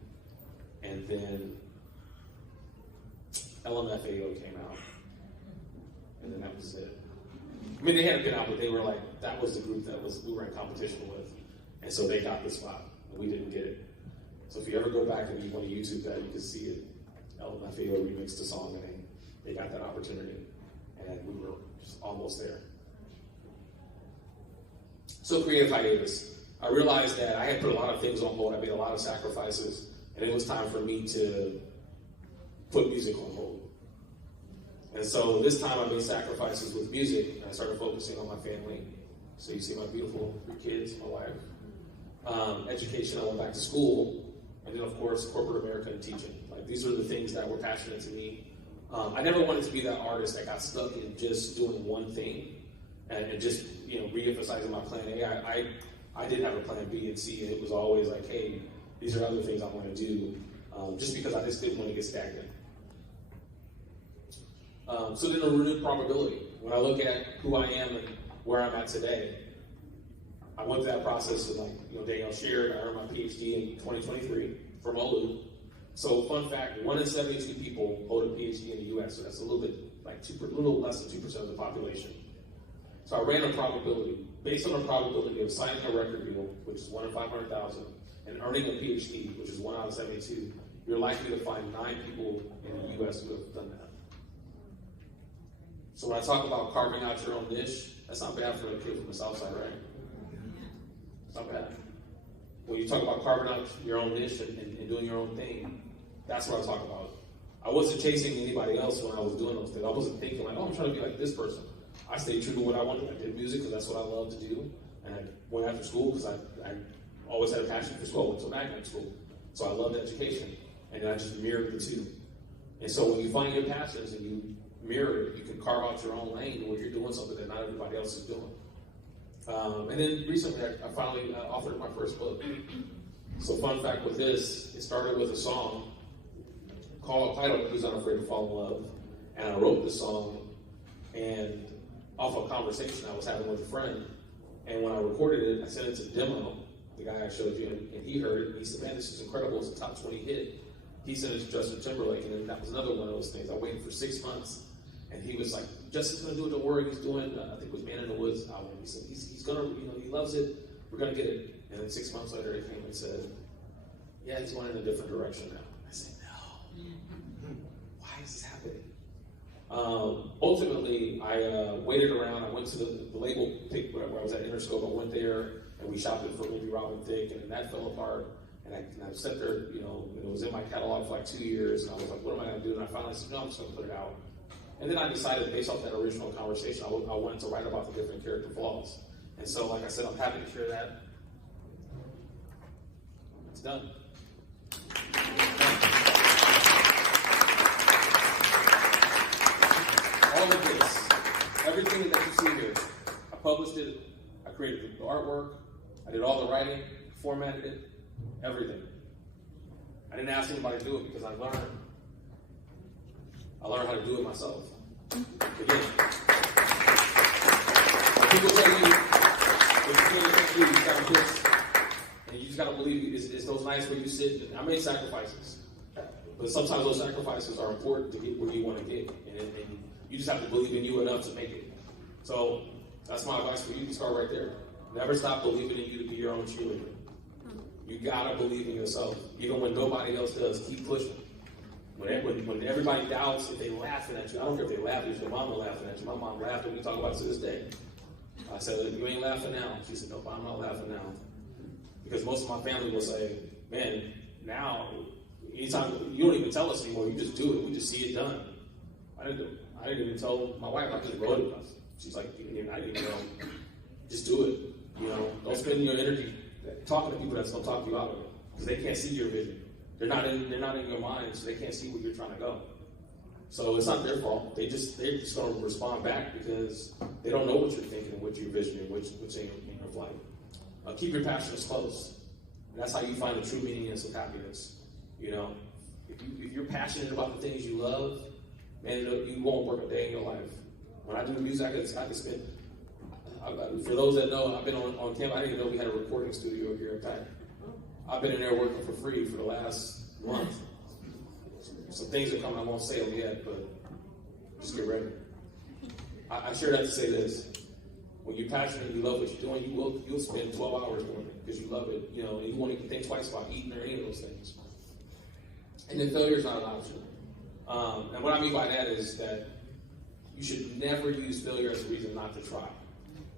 And then LMFAO came out. And then that was it. I mean, they hadn't been out, but they were like, that was the group that we were in competition with. And so they got the spot, and we didn't get it. So if you ever go back and you want to YouTube that, you can see it. LMFAO remixed the song, and they got that opportunity. And we were just almost there. So creative hiatus. I realized that I had put a lot of things on hold. I made a lot of sacrifices, and it was time for me to put music on hold. And so this time I made sacrifices with music, and I started focusing on my family. So you see my beautiful 3 kids, my wife. Education, I went back to school, and then of course corporate America and teaching. Like, these are the things that were passionate to me. I never wanted to be that artist that got stuck in just doing one thing and just, re-emphasizing my plan A. I did have a plan B and C, and it was always like, hey, these are other things I want to do, just because I just didn't want to get stagnant. So then a renewed probability. When I look at who I am and where I'm at today, I went through that process of, like, Danielle shared, I earned my PhD in 2023 from OLU. So fun fact, 1 in 72 people hold a PhD in the US, so that's a little bit, a little less than 2% of the population. So I ran a probability. Based on a probability of signing a record deal, which is 1 in 500,000, and earning a PhD, which is 1 out of 72, you're likely to find 9 people in the US who have done that. So when I talk about carving out your own niche, that's not bad for a kid from the South Side, right? It's not bad. When you talk about carving out your own niche and doing your own thing, that's what I talk about. I wasn't chasing anybody else when I was doing those things. I wasn't thinking like, oh, I'm trying to be like this person. I stayed true to what I wanted. I did music because that's what I love to do. And I went after school because I always had a passion for school. I went to magnet school. So I loved education. And then I just mirrored the two. And so when you find your passions and you mirror it, you can carve out your own lane where you're doing something that not everybody else is doing. And then recently, I finally authored my first book. So fun fact with this, it started with a song titled Who's Unafraid to Fall in Love. And I wrote the song and off a conversation I was having with a friend. And when I recorded it, I sent it to Demo, the guy I showed you, and he heard it. And he said, man, this is incredible. It's a top 20 hit. He sent it to Justin Timberlake, and then that was another one of those things. I waited for 6 months. And he was like, Justin's going to do it, don't worry. He's doing, I think it was Man in the Woods album. He said, he's going to, he loves it. We're going to get it. And then 6 months later, he came and said, yeah, he's going in a different direction now. I said, no. Why is this happening? Ultimately, I waited around. I went to the label pick where I was at Interscope. I went there, and we shopped it for maybe Robin Thicke, and then that fell apart. And I sat there, and it was in my catalog for 2 years, and I was like, what am I going to do? And I finally said, no, I'm just going to put it out. And then I decided, based off that original conversation, I wanted to write about the different character flaws. And so, like I said, I'm happy to share that. It's done. everything that you see here, I published it, I created the artwork, I did all the writing, formatted it, everything. I didn't ask anybody to do it because I learned how to do it myself. Again, when people tell you, if you can't do, you just gotta push, and you just gotta believe it's those nights where you sit. I make sacrifices, but sometimes those sacrifices are important to get where you want to get, and you just have to believe in you enough to make it. So that's my advice for you. You can start right there. Never stop believing in you to be your own cheerleader. You gotta believe in yourself, even when nobody else does. Keep pushing. When everybody doubts, if they laughing at you, I don't care if they laugh, if your mama laughing at you. My mom laughed, and we talk about it to this day. I said, you ain't laughing now. She said, nope, I'm not laughing now. Because most of my family will say, man, now, anytime, you don't even tell us anymore, you just do it. We just see it done. I didn't even tell my wife, I just wrote it. She's like, I didn't even know. Just do it. Don't spend your energy talking to people that's going to talk you out of it. Because they can't see your vision. They're not in your mind, so they can't see where you're trying to go. So it's not their fault. They're just going to respond back because they don't know what you're thinking and what you're visioning, what's in your flight. Keep your passions close. And that's how you find the true meaning of happiness. If you're passionate about the things you love, man, you won't work a day in your life. When I do music, I can spend. For those that know, I've been on campus. I didn't even know we had a recording studio here at PAC. I've been in there working for free for the last month. Some things are coming. I won't say them yet, but just get ready. I share that to say this: when you're passionate, you love what you're doing, you'll spend 12 hours doing it because you love it. And you won't even think twice about eating or any of those things. And then failure is not an option. And what I mean by that is that you should never use failure as a reason not to try.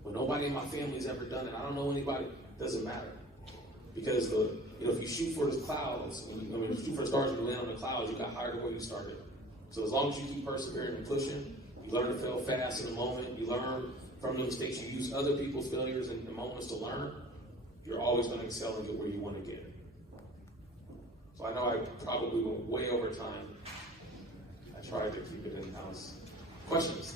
When nobody in my family's ever done it, I don't know anybody. It doesn't matter. Because if you shoot for the clouds, if you shoot for the stars and you land on the clouds, you got higher than where you started. So as long as you keep persevering and pushing, you learn to fail fast in the moment. You learn from the mistakes. You use other people's failures and the moments to learn. You're always going to excel and get where you want to get. So I know I probably went way over time. I tried to keep it in-house. Questions?